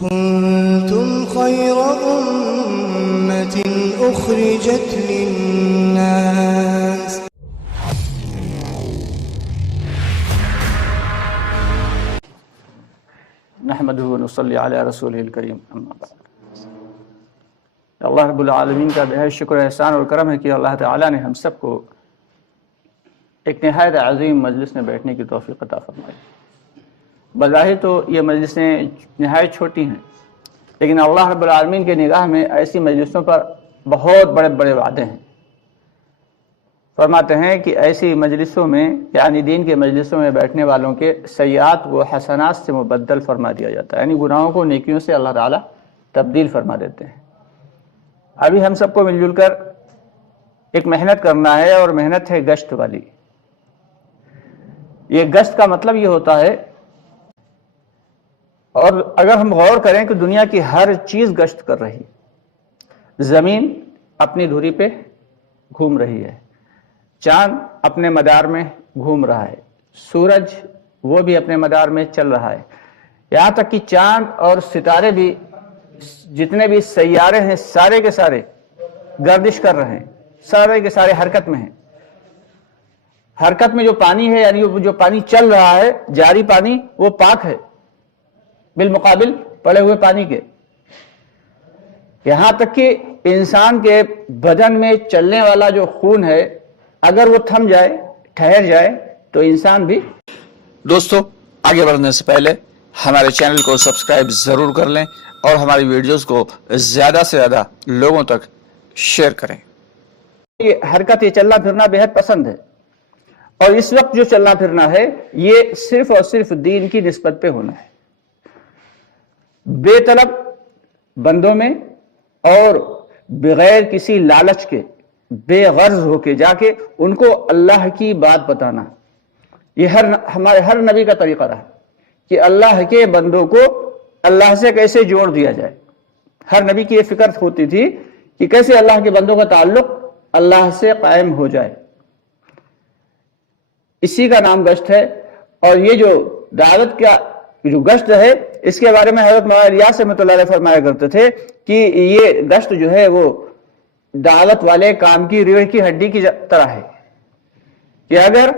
كنتم خير أمة أخرجت للناس نحمدہ ونصلی علی رسولہ الکریم اما بعد۔ اللہ رب العالمین کا بہت شکر احسان اور کرم ہے کہ اللہ تعالیٰ نے ہم سب کو ایک نہایت عظیم مجلس میں بیٹھنے کی توفیق عطا فرمائی۔ بظاہر تو یہ مجلسیں نہایت چھوٹی ہیں، لیکن اللہ رب العالمین کے نگاہ میں ایسی مجلسوں پر بہت بڑے بڑے وعدے ہیں۔ فرماتے ہیں کہ ایسی مجلسوں میں یعنی دین کے مجلسوں میں بیٹھنے والوں کے سیئات و حسنات سے مبدل فرما دیا جاتا ہے، یعنی گناہوں کو نیکیوں سے اللہ تعالیٰ تبدیل فرما دیتے ہیں۔ ابھی ہم سب کو مل جل کر ایک محنت کرنا ہے، اور محنت ہے گشت والی۔ یہ گشت کا مطلب یہ ہوتا ہے، اور اگر ہم غور کریں کہ دنیا کی ہر چیز گشت کر رہی، زمین اپنی دھری پہ گھوم رہی ہے، چاند اپنے مدار میں گھوم رہا ہے، سورج وہ بھی اپنے مدار میں چل رہا ہے، یہاں تک کہ چاند اور ستارے بھی، جتنے بھی سیارے ہیں سارے کے سارے گردش کر رہے ہیں، سارے کے سارے حرکت میں ہیں۔ حرکت میں جو پانی ہے، یعنی جو پانی چل رہا ہے، جاری پانی، وہ پاک ہے بالمقابل پڑے ہوئے پانی کے۔ یہاں تک کہ انسان کے بدن میں چلنے والا جو خون ہے، اگر وہ تھم جائے، ٹھہر جائے، تو انسان بھی۔ دوستو، آگے بڑھنے سے پہلے ہمارے چینل کو سبسکرائب ضرور کر لیں اور ہماری ویڈیوز کو زیادہ سے زیادہ لوگوں تک شیئر کریں۔ یہ حرکت، یہ چلنا پھرنا بہت پسند ہے، اور اس وقت جو چلنا پھرنا ہے یہ صرف اور صرف دین کی نسبت پہ ہونا ہے۔ بے طلب بندوں میں اور بغیر کسی لالچ کے، بے غرض ہو کے جا کے ان کو اللہ کی بات بتانا، یہ ہمارے ہر نبی کا طریقہ رہا کہ اللہ کے بندوں کو اللہ سے کیسے جوڑ دیا جائے۔ ہر نبی کی یہ فکر ہوتی تھی کہ کیسے اللہ کے بندوں کا تعلق اللہ سے قائم ہو جائے۔ اسی کا نام گشت ہے، اور یہ جو دعوت کا جو گشت ہے، اس کے بارے میں حضرت مولانا الیاس رحمۃ اللہ علیہ فرمایا کرتے تھے کہ یہ گشت جو ہے وہ دعوت والے کام کی ریڑھ کی ہڈی کی طرح ہے، کہ اگر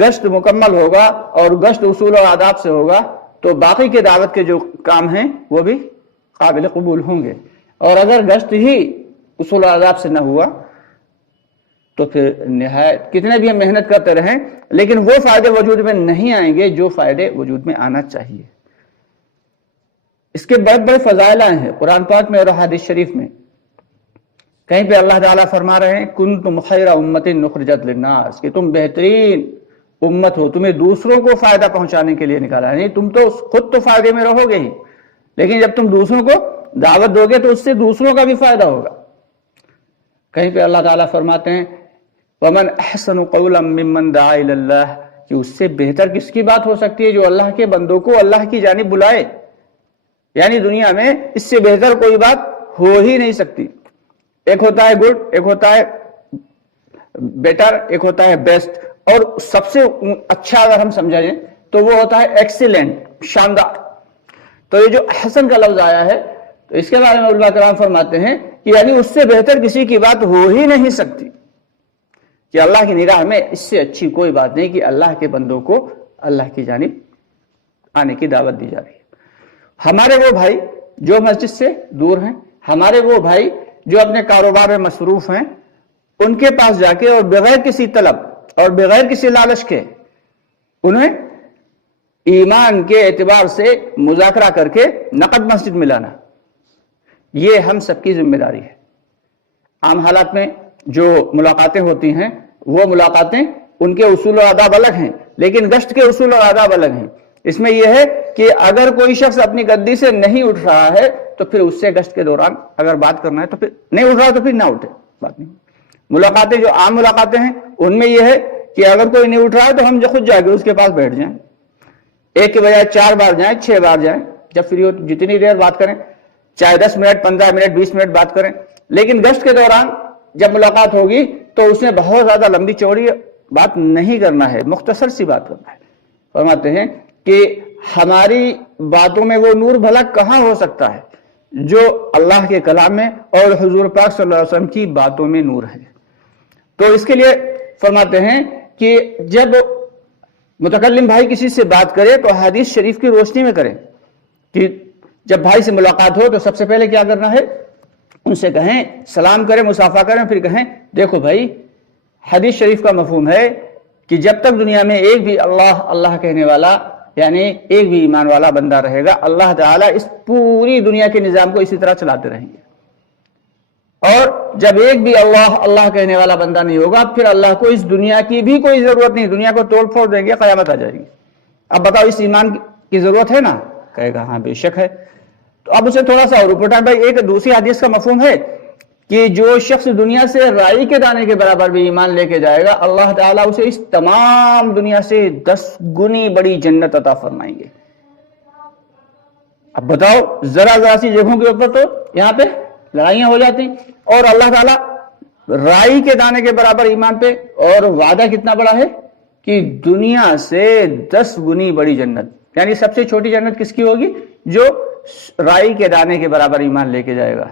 گشت مکمل ہوگا اور گشت اصول و آداب سے ہوگا تو باقی کے دعوت کے جو کام ہیں وہ بھی قابل قبول ہوں گے، اور اگر گشت ہی اصول و آداب سے نہ ہوا تو پھر نہایت کتنے بھی ہم محنت کرتے رہیں لیکن وہ فائدے وجود میں نہیں آئیں گے جو فائدے وجود میں آنا چاہیے۔ اس کے بڑے بڑے فضائل آئے ہیں قرآن پاک میں اور حدیث شریف میں۔ کہیں پہ اللہ تعالیٰ فرما رہے ہیں کنتم خیر امۃ اخرجت للناس، کہ تم بہترین امت ہو، تمہیں دوسروں کو فائدہ پہنچانے کے لیے نکالا ہے۔ نہیں، تم تو خود تو فائدے میں رہو گے ہی، لیکن جب تم دوسروں کو دعوت دو گے تو اس سے دوسروں کا بھی فائدہ ہوگا۔ کہیں پہ اللہ تعالیٰ فرماتے ہیں وَمَنْ أَحْسَنُ قَوْلًا مِّمَّنْ دَعَا إِلَى اللَّهِ، کہ اس سے بہتر کس کی بات ہو سکتی ہے جو اللہ کے بندوں کو اللہ کی جانب بلائے۔ یعنی دنیا میں اس سے بہتر کوئی بات ہو ہی نہیں سکتی۔ ایک ہوتا ہے گڈ، ایک ہوتا ہے بیٹر، ایک ہوتا ہے بیسٹ، اور سب سے اچھا اگر ہم سمجھیں تو وہ ہوتا ہے ایکسیلنٹ، شاندار۔ تو یہ جو حسن کا لفظ آیا ہے تو اس کے بارے میں علماء کرام فرماتے ہیں کہ یعنی اس سے بہتر کسی کی بات ہو ہی نہیں سکتی، کہ اللہ کی نگاہ میں اس سے اچھی کوئی بات نہیں کہ اللہ کے بندوں کو اللہ کی جانب آنے کی دعوت دی جا رہی ہے۔ ہمارے وہ بھائی جو مسجد سے دور ہیں، ہمارے وہ بھائی جو اپنے کاروبار میں مصروف ہیں، ان کے پاس جا کے اور بغیر کسی طلب اور بغیر کسی لالچ کے انہیں ایمان کے اعتبار سے مذاکرہ کر کے نقد مسجد میں لانا، یہ ہم سب کی ذمہ داری ہے۔ عام حالات میں جو ملاقاتیں ہوتی ہیں وہ ملاقاتیں ان کے اصول و آداب الگ ہیں، لیکن گشت کے اصول و آداب الگ ہیں۔ اس میں یہ ہے کہ اگر کوئی شخص اپنی گدی سے نہیں اٹھ رہا ہے تو پھر اس سے گشت کے دوران اگر بات کرنا ہے تو پھر نہیں اٹھ رہا تو پھر نہ اٹھے، بات نہیں۔ ملاقاتیں جو عام ملاقاتیں ہیں ان میں یہ ہے کہ اگر کوئی نہیں اٹھ رہا ہے تو ہم خود جا کے اس کے پاس بیٹھ جائیں، ایک کے بجائے 4 بار جائیں، 6 بار جائیں، جب فری ہو جتنی دیر بات کریں، چاہے 10 منٹ، 15 منٹ، 20 منٹ بات کریں۔ لیکن گشت کے دوران جب ملاقات ہوگی تو اس میں بہت زیادہ لمبی چوڑی بات نہیں کرنا ہے، مختصر سی بات کرنا ہے۔ فرماتے ہیں کہ ہماری باتوں میں وہ نور بھلا کہاں ہو سکتا ہے جو اللہ کے کلام میں اور حضور پاک صلی اللہ علیہ وسلم کی باتوں میں نور ہے۔ تو اس کے لیے فرماتے ہیں کہ جب متکلم بھائی کسی سے بات کرے تو حدیث شریف کی روشنی میں کریں، کہ جب بھائی سے ملاقات ہو تو سب سے پہلے کیا کرنا ہے، ان سے کہیں، سلام کریں، مصافحہ کریں، پھر کہیں دیکھو بھائی حدیث شریف کا مفہوم ہے کہ جب تک دنیا میں ایک بھی اللہ اللہ کہنے والا یعنی ایک بھی ایمان والا بندہ رہے گا، اللہ تعالیٰ اس پوری دنیا کے نظام کو اسی طرح چلاتے رہیں گے، اور جب ایک بھی اللہ اللہ کہنے والا بندہ نہیں ہوگا پھر اللہ کو اس دنیا کی بھی کوئی ضرورت نہیں، دنیا کو توڑ پھوڑ دیں گے، قیامت آ جائے گی۔ اب بتاؤ اس ایمان کی ضرورت ہے نا؟ کہے گا ہاں بے شک ہے۔ تو اب اسے تھوڑا سا اور اوپر بھائی ایک دوسری حدیث کا مفہوم ہے کہ جو شخص دنیا سے رائی کے دانے کے برابر بھی ایمان لے کے جائے گا، اللہ تعالیٰ اسے اس تمام دنیا سے 10 گنی بڑی جنت عطا فرمائیں گے۔ اب بتاؤ ذرا سی جگہوں کے اوپر تو یہاں پہ لڑائیاں ہو جاتی، اور اللہ تعالیٰ رائی کے دانے کے برابر ایمان پہ، اور وعدہ کتنا بڑا ہے کہ دنیا سے 10 گنی بڑی جنت، یعنی سب سے چھوٹی جنت کس کی ہوگی؟ جو رائی کے دانے کے برابر ایمان لے کے جائے گا۔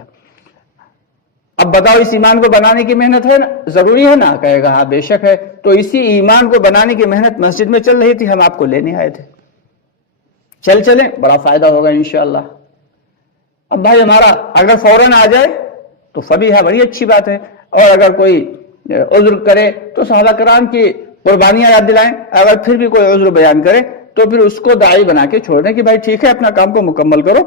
اب بتاؤ اس ایمان کو بنانے کی محنت ہے نا، ضروری ہے نا؟ کہے گا ہاں بے شک ہے۔ تو اسی ایمان کو بنانے کی محنت مسجد میں چل رہی تھی، ہم آپ کو لینے آئے تھے، چلیں بڑا فائدہ ہوگا انشاءاللہ۔ اب بھائی ہمارا اگر فوراً آ جائے تو فبیہا، بڑی اچھی بات ہے، اور اگر کوئی عذر کرے تو صحابہ کرام کی قربانیاں یاد دلائیں، اگر پھر بھی کوئی عذر بیان کرے تو پھر اس کو داعی بنا کے چھوڑ دیں کہ بھائی ٹھیک ہے اپنا کام کو مکمل کرو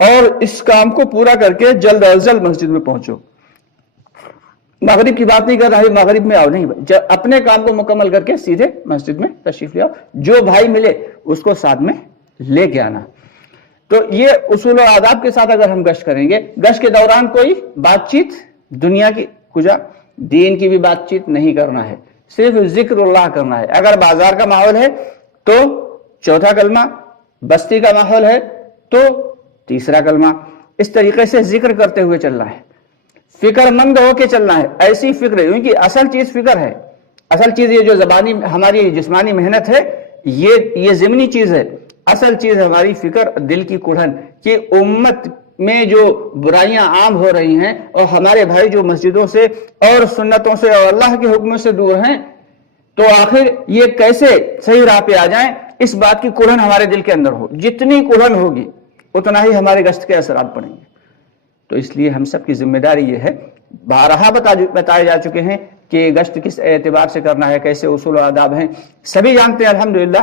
اور اس کام کو پورا کر کے جلد از جلد مسجد میں پہنچو۔ مغرب کی بات نہیں کر رہا، مغرب میں آؤ نہیں، اپنے کام کو مکمل کر کے سیدھے مسجد میں تشریف لے آؤ، جو بھائی ملے اس کو ساتھ میں لے کے آنا۔ تو یہ اصول و آداب کے ساتھ اگر ہم گشت کریں گے، گشت کے دوران کوئی بات چیت دنیا کی کجا دین کی بھی بات چیت نہیں کرنا ہے، صرف ذکر اللہ کرنا ہے۔ اگر بازار کا ماحول ہے تو چوتھا کلمہ، بستی کا ماحول ہے تو تیسرا کلمہ، اس طریقے سے ذکر کرتے ہوئے چلنا ہے، فکر مند ہو کے چلنا ہے۔ ایسی فکر، کیونکہ اصل چیز فکر ہے، اصل چیز یہ جو زبانی ہماری جسمانی محنت ہے یہ ضمنی چیز ہے، اصل چیز ہماری فکر، دل کی کڑھن کہ امت میں جو برائیاں عام ہو رہی ہیں اور ہمارے بھائی جو مسجدوں سے اور سنتوں سے اور اللہ کے حکم سے دور ہیں، تو آخر یہ کیسے صحیح راہ پہ آ جائیں، اس بات کی کڑھن ہمارے دل کے اندر ہو۔ جتنی کڑھن ہوگی اتنا ہی ہمارے گشت کے اثرات پڑیں گے۔ تو اس لیے ہم سب کی ذمہ داری یہ ہے، بارہا بتائے جا چکے ہیں کہ گشت کس اعتبار سے کرنا ہے، کیسے اصول و آداب ہیں، سبھی جانتے ہیں الحمدللہ۔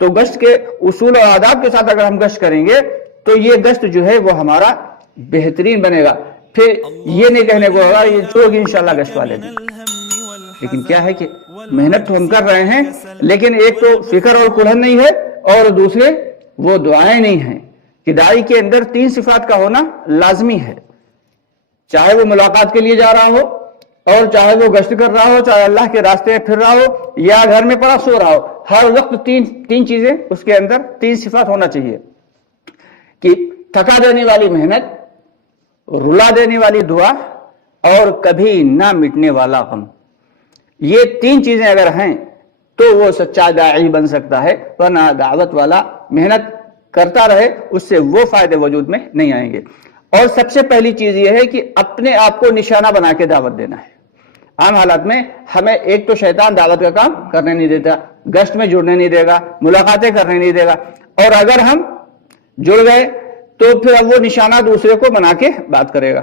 تو گشت کے اصول و آداب کے ساتھ اگر ہم گشت کریں گے تو یہ گشت جو ہے وہ ہمارا بہترین بنے گا۔ پھر یہ نہیں کہنے کو ہوگا یہ جو ہوگی انشاءاللہ گشت والے دن۔ لیکن کیا ہے کہ محنت تو ہم کر رہے ہیں، لیکن ایک تو فکر اور کڑھن نہیں ہے، اور دوسرے وہ دعائیں نہیں ہیں کہ داعی کے اندر 3 صفات کا ہونا لازمی ہے، چاہے وہ ملاقات کے لیے جا رہا ہو، اور چاہے وہ گشت کر رہا ہو، چاہے اللہ کے راستے میں پھر رہا ہو یا گھر میں پڑا سو رہا ہو، ہر وقت تین چیزیں اس کے اندر، 3 صفات ہونا چاہیے کہ تھکا دینے والی محنت، رلا دینے والی دعا، اور کبھی نہ مٹنے والا غم۔ یہ 3 چیزیں اگر ہیں تو وہ سچا داعی بن سکتا ہے، ورنہ دعوت والا محنت کرتا رہے اس سے وہ فائدے وجود میں نہیں آئیں گے۔ اور سب سے پہلی چیز یہ ہے کہ اپنے آپ کو نشانہ بنا کے دعوت دینا ہے۔ عام حالات میں ہمیں ایک تو شیطان دعوت کا کام کرنے نہیں دیتا، گشت میں جڑنے نہیں دے گا، ملاقاتیں کرنے نہیں دے گا، اور اگر ہم جڑ گئے تو پھر اب وہ نشانہ دوسرے کو بنا کے بات کرے گا۔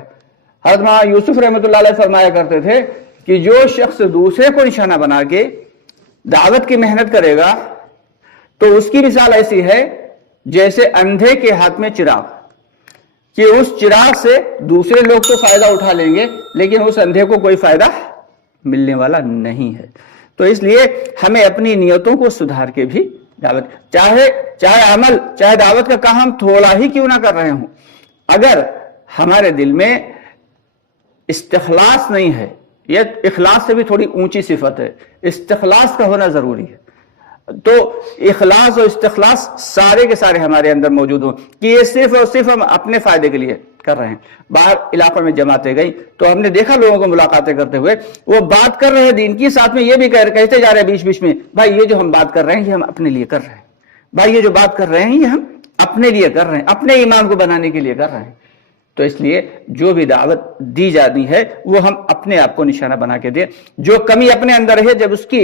حضرت مولانا یوسف رحمۃ اللہ علیہ فرمایا کرتے تھے کہ جو شخص دوسرے کو نشانہ بنا کے دعوت کی محنت کرے گا تو اس کی مثال ایسی ہے جیسے اندھے کے ہاتھ میں چراغ، کہ اس چراغ سے دوسرے لوگ تو فائدہ اٹھا لیں گے لیکن اس اندھے کو کوئی فائدہ ملنے والا نہیں ہے۔ تو اس لیے ہمیں اپنی نیتوں کو سدھار کے بھی دعوت، چاہے عمل، چاہے دعوت کا کام ہم تھوڑا ہی کیوں نہ کر رہے ہوں، اگر ہمارے دل میں استخلاص نہیں ہے، یہ اخلاص سے بھی تھوڑی اونچی صفت ہے، استخلاص کا ہونا ضروری ہے، تو اخلاص اور استخلاص سارے کے سارے ہمارے اندر موجود ہوں کہ یہ صرف اور صرف ہم اپنے فائدے کے لیے کر رہے ہیں۔ باہر علاقوں میں جماعتیں گئی تو ہم نے دیکھا لوگوں کو ملاقاتیں کرتے ہوئے وہ بات کر رہے ہیں دین کی، ساتھ میں یہ بھی کہتے جا رہے ہیں بیچ بیچ میں بھائی یہ جو ہم بات کر رہے ہیں یہ ہم اپنے لیے کر رہے ہیں، بھائی یہ جو بات کر رہے ہیں یہ ہم اپنے لیے کر رہے ہیں، اپنے ایمان کو بنانے کے لیے کر رہے ہیں، تو اس لیے جو بھی دعوت دی جانی ہے وہ ہم اپنے آپ کو نشانہ بنا کے دیں. جو کمی اپنے اندر ہے جب اس کی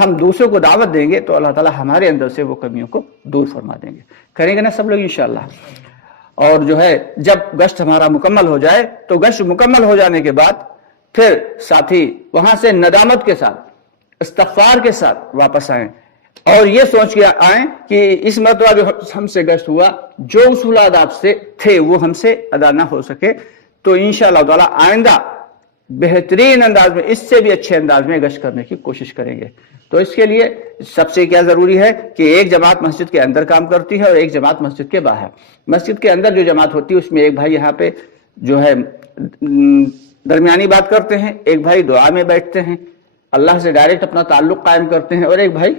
ہم دوسروں کو دعوت دیں گے تو اللہ تعالیٰ ہمارے اندر سے وہ کمیوں کو دور فرما دیں گے. کریں گے نا سب لوگ انشاءاللہ. اور جو ہے جب گشت ہمارا مکمل ہو جائے تو گشت مکمل ہو جانے کے بعد پھر ساتھی وہاں سے ندامت کے ساتھ، استغفار کے ساتھ واپس آئیں اور یہ سوچ کے آئیں کہ اس مرتبہ جو ہم سے گشت ہوا جو اصول آداب سے تھے وہ ہم سے ادا نہ ہو سکے تو انشاءاللہ تعالی آئندہ بہترین انداز میں، اس سے بھی اچھے انداز میں گشت کرنے کی کوشش کریں گے. تو اس کے لیے سب سے کیا ضروری ہے کہ ایک جماعت مسجد کے اندر کام کرتی ہے اور ایک جماعت مسجد کے باہر. مسجد کے اندر جو جماعت ہوتی ہے اس میں ایک بھائی یہاں پہ جو ہے درمیانی بات کرتے ہیں، ایک بھائی دعا میں بیٹھتے ہیں، اللہ سے ڈائریکٹ اپنا تعلق قائم کرتے ہیں، اور ایک بھائی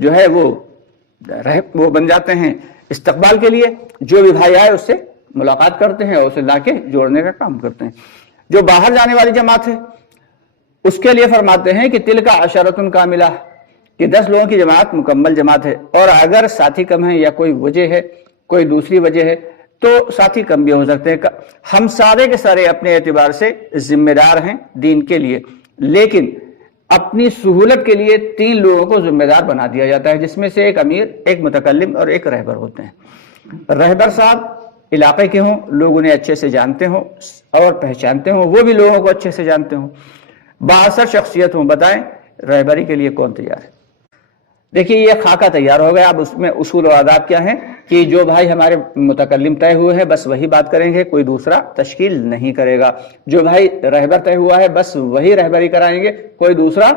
جو ہے وہ بن جاتے ہیں استقبال کے لیے. جو بھی بھائی آئے اس سے ملاقات کرتے ہیں اور اسے لا کے جوڑنے کا کام کرتے ہیں. جو باہر جانے والی جماعت ہے اس کے لیے فرماتے ہیں کہ تلک عشرۃ کاملہ، کہ 10 لوگوں کی جماعت مکمل جماعت ہے. اور اگر ساتھی کم ہے یا کوئی وجہ ہے، کوئی دوسری وجہ ہے تو ساتھی کم بھی ہو سکتے ہیں. ہم سارے کے سارے اپنے اعتبار سے ذمہ دار ہیں دین کے لیے، لیکن اپنی سہولت کے لیے 3 لوگوں کو ذمہ دار بنا دیا جاتا ہے، جس میں سے ایک امیر، ایک متکلم اور ایک رہبر ہوتے ہیں. رہبر صاحب علاقے کے ہوں، لوگ انہیں اچھے سے جانتے ہوں اور پہچانتے ہوں، وہ بھی لوگوں کو اچھے سے جانتے ہوں، بااثر شخصیت ہوں. بتائیں رہبری کے لیے کون تیار ہے؟ دیکھیے یہ خاکہ تیار ہو گیا. اب اس میں اصول و آداب کیا ہیں کہ جو بھائی ہمارے متکلم طے ہوئے ہیں بس وہی بات کریں گے، کوئی دوسرا تشکیل نہیں کرے گا. جو بھائی رہبر طے ہوا ہے بس وہی رہبری کرائیں گے، کوئی دوسرا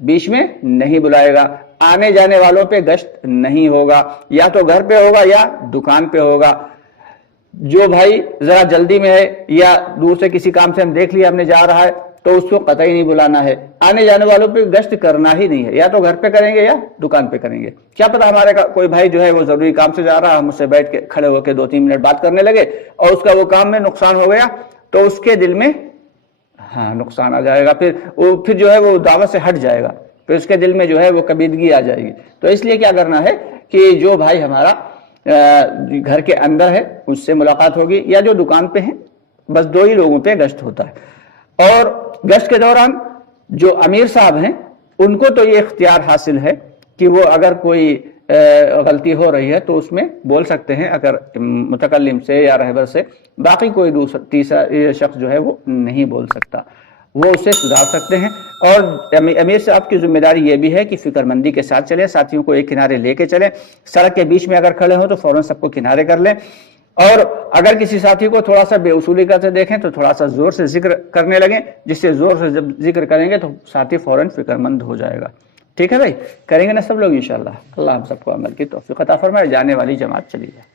بیچ میں نہیں بلائے گا. آنے جانے والوں پہ گشت نہیں ہوگا، یا تو گھر پہ ہوگا یا دکان پہ ہوگا. جو بھائی ذرا جلدی میں ہے یا دور سے کسی کام سے ہم دیکھ لیا ہم نے جا رہا ہے تو اس کو قطعی نہیں بلانا ہے. آنے جانے والوں پہ گشت کرنا ہی نہیں ہے، یا تو گھر پہ کریں گے یا دکان پہ کریں گے. کیا پتا ہمارے کوئی بھائی جو ہے وہ ضروری کام سے جا رہا، ہم اس سے بیٹھ کے کھڑے ہو کے 2-3 منٹ بات کرنے لگے اور اس کا وہ کام میں نقصان ہو گیا تو اس کے دل میں نقصان آ جائے گا. پھر جو ہے وہ دعوت سے ہٹ جائے گا، پھر اس کے دل میں جو ہے وہ کبیدگی آ جائے گی. تو اس لیے کیا کرنا ہے کہ جو بھائی ہمارا گھر کے اندر ہے اس سے ملاقات ہوگی، یا جو دکان پہ ہیں، بس 2 ہی لوگوں پہ گشت ہوتا ہے. اور گشت کے دوران جو امیر صاحب ہیں ان کو تو یہ اختیار حاصل ہے کہ وہ اگر کوئی غلطی ہو رہی ہے تو اس میں بول سکتے ہیں اگر متکلم سے یا رہبر سے. باقی کوئی تیسرا شخص جو ہے وہ نہیں بول سکتا، وہ اسے سدھار سکتے ہیں. اور امیر صاحب کی ذمہ داری یہ بھی ہے کہ فکر مندی کے ساتھ چلیں، ساتھیوں کو ایک کنارے لے کے چلیں. سڑک کے بیچ میں اگر کھڑے ہوں تو فوراً سب کو کنارے کر لیں، اور اگر کسی ساتھی کو تھوڑا سا بے اصولی کرتے دیکھیں تو تھوڑا سا زور سے ذکر کرنے لگیں، جس سے زور سے جب ذکر کریں گے تو ساتھی فوراً فکر مند ہو جائے گا. ٹھیک ہے بھائی، کریں گے نا سب لوگ انشاءاللہ. اللہ ہم سب کو عمل کی توفیق عطا فرمائے. جانے والی جماعت چلی جائے.